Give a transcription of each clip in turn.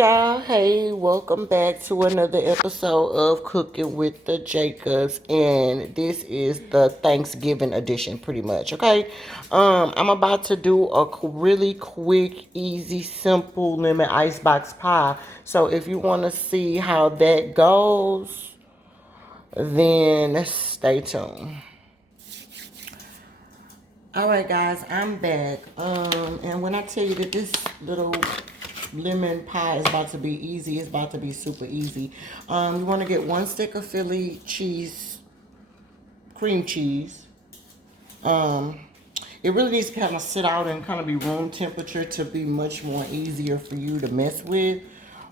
y'all. Hey, welcome back to another episode of Cooking with the Jacobs. And this is the Thanksgiving edition, pretty much. Okay. I'm about to do a really quick, easy, simple lemon icebox pie. So if you want to see how that goes, then stay tuned. All right, guys, I'm back. And when I tell you that this little lemon pie is about to be easy, it's about to be super easy. You want to get one stick of Philly cheese, cream cheese. Um, it really needs to kind of sit out and kind of be room temperature to be much more easier for you to mess with.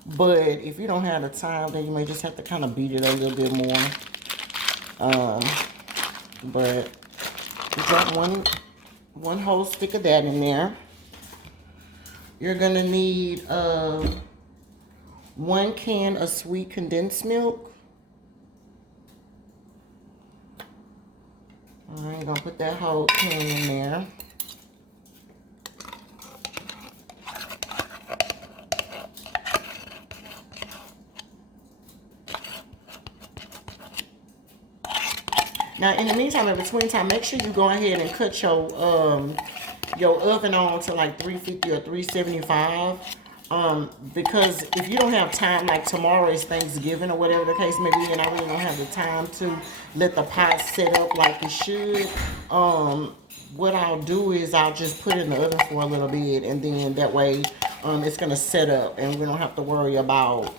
But if you don't have the time, then you may just have to kind of beat it a little bit more. Um, but drop one whole stick of that in there. You're gonna need 1 can of sweet condensed milk. All right, gonna put that whole can in there. Now, in the meantime, in between time, make sure you go ahead and cut your oven on to like 350 or 375. Because if you don't have time, like tomorrow is Thanksgiving or whatever the case may be, and I really don't have the time to let the pot set up like it should, what I'll do is I'll just put it in the oven for a little bit, and then that way it's gonna set up, and we don't have to worry about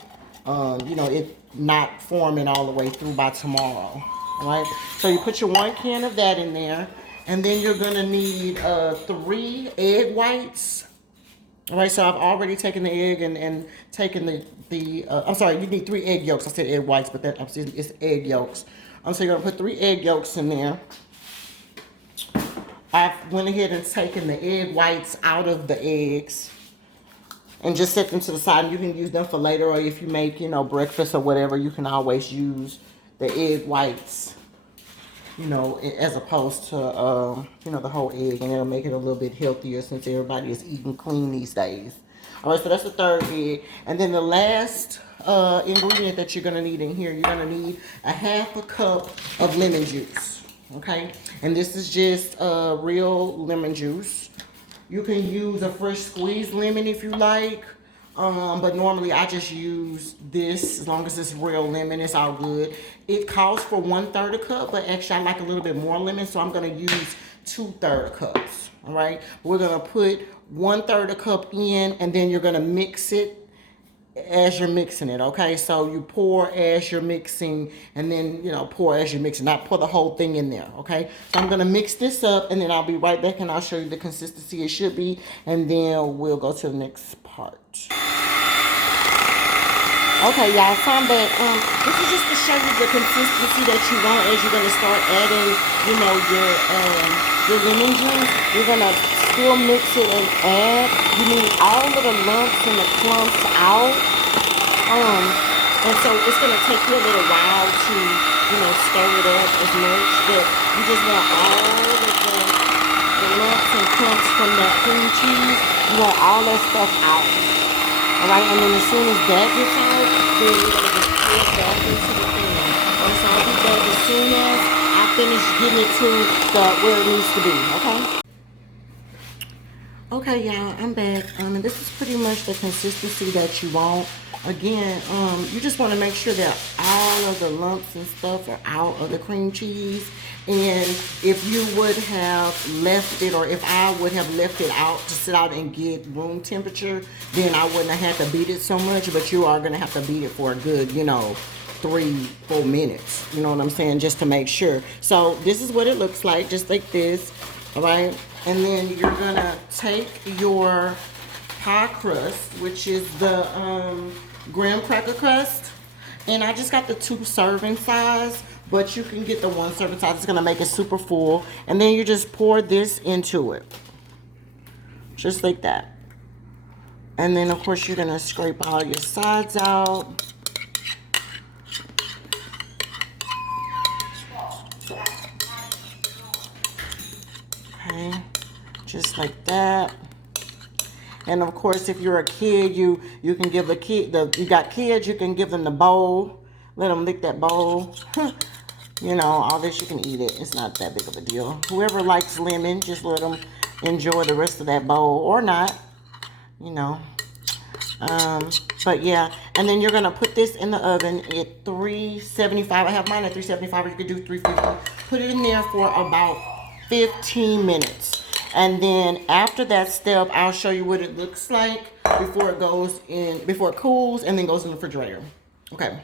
it not forming all the way through by tomorrow. All right, so you put your 1 can of that in there, and then you're gonna need 3 egg whites. All right, so I've already taken the egg and taken I'm sorry, you need 3 egg yolks. I said egg whites, but it's egg yolks. So you're gonna put 3 egg yolks in there. I went ahead and taken the egg whites out of the eggs and just set them to the side. And you can use them for later, or if you make, breakfast or whatever, you can always use the egg whites, as opposed to, the whole egg, and it'll make it a little bit healthier since everybody is eating clean these days. All right, so that's the third egg. And then the last ingredient that you're gonna need in here, you're gonna need a 1/2 cup of lemon juice, okay? And this is just real lemon juice. You can use a fresh squeezed lemon if you like. But normally I just use this. As long as it's real lemon, it's all good. It calls for 1/3 a cup, but actually I like a little bit more lemon, so I'm gonna use 2/3 cups. All right, we're gonna put 1/3 a cup in, and then you're gonna mix it as you're mixing it. Okay, so you pour as you're mixing, and then pour as you're mixing, not pour the whole thing in there. Okay, so I'm gonna mix this up, and then I'll be right back, and I'll show you the consistency it should be, and then we'll go to the next part. Okay, y'all, so I'm back. This is just to show you the consistency that you want as you're gonna start adding, your lemon juice. You're gonna still mix it and add. You need all of the lumps and the clumps out. And so it's gonna take you a little while to, stir it up as much, but you just want all of the lumps and clumps from that cream cheese. You want all that stuff out. Alright, and then as soon as that gets out, then we're going to just pour it back into the pan. And so I'll be back as soon as I finish getting it to where it needs to be, okay? Okay, y'all, I'm back. And this is pretty much the consistency that you want. Again, you just want to make sure that all of the lumps and stuff are out of the cream cheese. And if you would have left it, or if I would have left it out to sit out and get room temperature, then I wouldn't have had to beat it so much. But you are going to have to beat it for a good, 3-4 minutes. You know what I'm saying? Just to make sure. So this is what it looks like, just like this. All right. And then you're going to take your pie crust, which is the graham cracker crust. And I just got the 2 serving size, but you can get the 1 serving size. It's going to make it super full. And then you just pour this into it. Just like that. And then, of course, you're going to scrape all your sides out. Okay. Just like that. And of course, if you're a kid, you can give the kid you got kids, you can give them the bowl, let them lick that bowl. You know, all this, you can eat it. It's not that big of a deal. Whoever likes lemon, just let them enjoy the rest of that bowl, or not, you know. But yeah, and then you're gonna put this in the oven at 375. I have mine at 375, or you could do 350. Put it in there for about 15 minutes. And then after that step, I'll show you what it looks like before it goes in, before it cools and then goes in the refrigerator. Okay.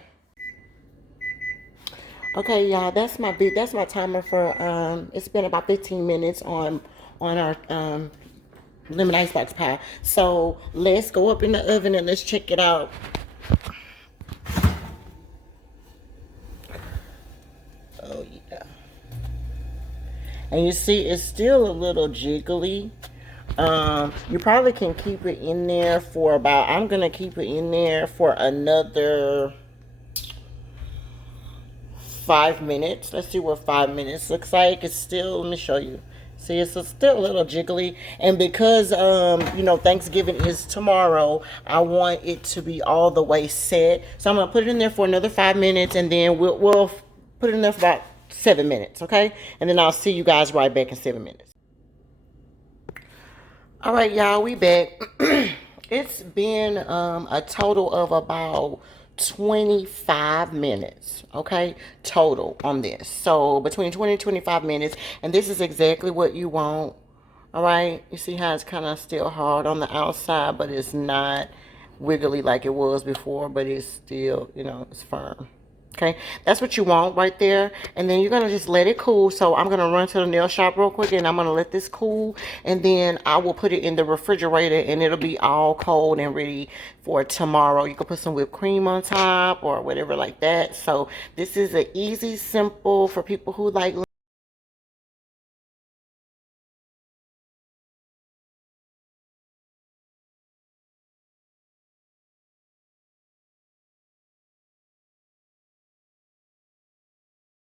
Okay, y'all, that's my timer for it's been about 15 minutes on our lemon icebox pie. So let's go up in the oven and let's check it out. Oh yeah. And you see it's still a little jiggly. You probably can keep it in there for about, I'm gonna keep it in there for another 5 minutes. Let's see what 5 minutes looks like. It's still, let me show you. See, it's still a little jiggly. And because, you know, Thanksgiving is tomorrow, I want it to be all the way set. So I'm going to put it in there for another 5 minutes, and then we'll put it in there for about 7 minutes, okay? And then I'll see you guys right back in 7 minutes. All right, y'all, we back. It's been a total of about 25 minutes, okay, total on this. So between 20 and 25 minutes, and this is exactly what you want. All right, you see how it's kind of still hard on the outside, but it's not wiggly like it was before, but it's still, you know, it's firm. Okay, that's what you want right there. And then you're going to just let it cool. So I'm going to run to the nail shop real quick, and I'm going to let this cool. And then I will put it in the refrigerator, and it'll be all cold and ready for tomorrow. You can put some whipped cream on top or whatever like that. So this is an easy, simple for people who like